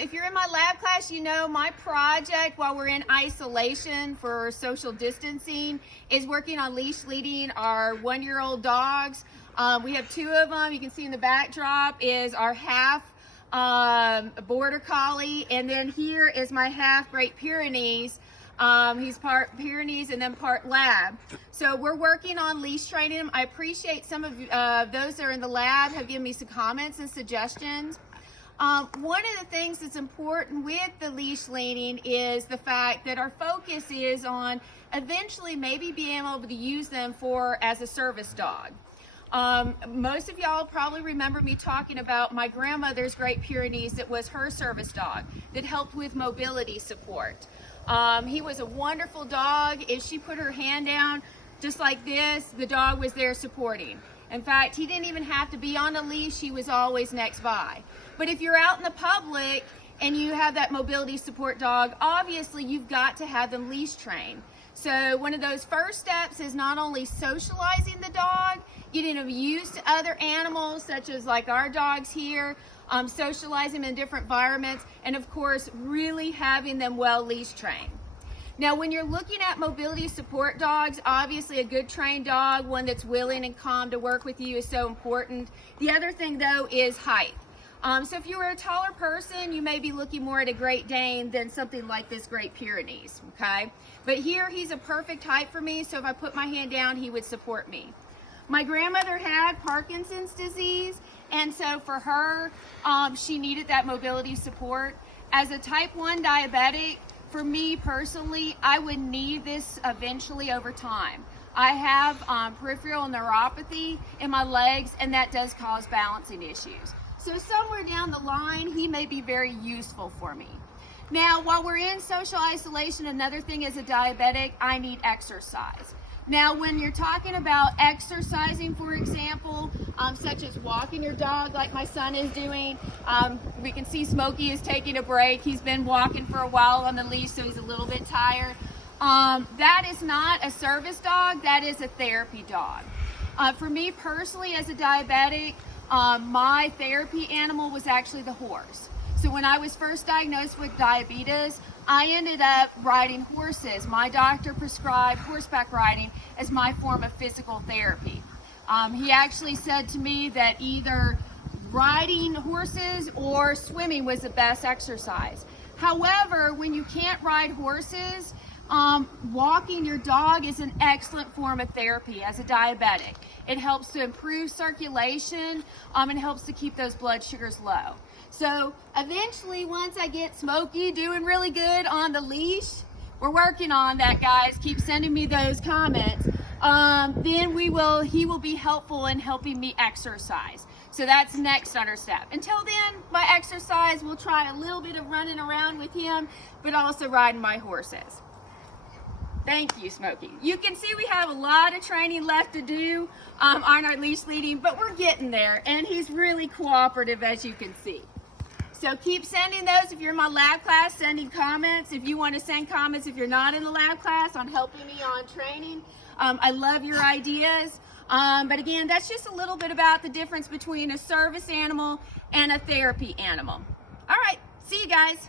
if you're in my lab class, you know my project while we're in isolation for social distancing is working on leash leading our 1-year-old dogs. We have 2 of them. You can see in the backdrop is our half Border Collie, and then here is my half Great Pyrenees. He's part Pyrenees and then part lab. So we're working on leash training him. I appreciate some of those that are in the lab have given me some comments and suggestions. One of the things that's important with the leash leading is the fact that our focus is on eventually maybe being able to use them as a service dog. Most of y'all probably remember me talking about my grandmother's Great Pyrenees that was her service dog that helped with mobility support. He was a wonderful dog. If she put her hand down just like this, the dog was there supporting. In fact, he didn't even have to be on a leash. He was always next by. But if you're out in the public and you have that mobility support dog, obviously you've got to have them leash trained. So one of those first steps is not only socializing the dog, getting them used to other animals, such as like our dogs here, socializing them in different environments, and of course, really having them well leash trained. Now, when you're looking at mobility support dogs, obviously a good trained dog, one that's willing and calm to work with you is so important. The other thing though is height. So if you were a taller person, you may be looking more at a Great Dane than something like this Great Pyrenees, okay? But here, he's a perfect height for me, so if I put my hand down, he would support me. My grandmother had Parkinson's disease, and so for her, she needed that mobility support. As a type 1 diabetic, for me personally, I would need this eventually over time. I have peripheral neuropathy in my legs, and that does cause balancing issues. So somewhere down the line, he may be very useful for me. Now, while we're in social isolation, another thing as a diabetic, I need exercise. Now, when you're talking about exercising, for example, such as walking your dog like my son is doing, we can see Smokey is taking a break. He's been walking for a while on the leash, so he's a little bit tired. That is not a service dog, that is a therapy dog. For me personally, as a diabetic, my therapy animal was actually the horse. So when I was first diagnosed with diabetes, I ended up riding horses. My doctor prescribed horseback riding as my form of physical therapy. He actually said to me that either riding horses or swimming was the best exercise. However, when you can't ride horses, walking your dog is an excellent form of therapy as a diabetic. It helps to improve circulation and helps to keep those blood sugars low. So eventually, once I get Smokey doing really good on the leash, we're working on that, guys. Keep sending me those comments. Then he will be helpful in helping me exercise. So that's next on our step. Until then, my exercise, we'll try a little bit of running around with him, but also riding my horses. Thank you, Smokey. You can see we have a lot of training left to do on our leash leading, but we're getting there, and he's really cooperative, as you can see. So keep sending those. If you're in my lab class, sending comments. If you want to send comments if you're not in the lab class on helping me on training, I love your ideas. But again, that's just a little bit about the difference between a service animal and a therapy animal. All right, see you guys.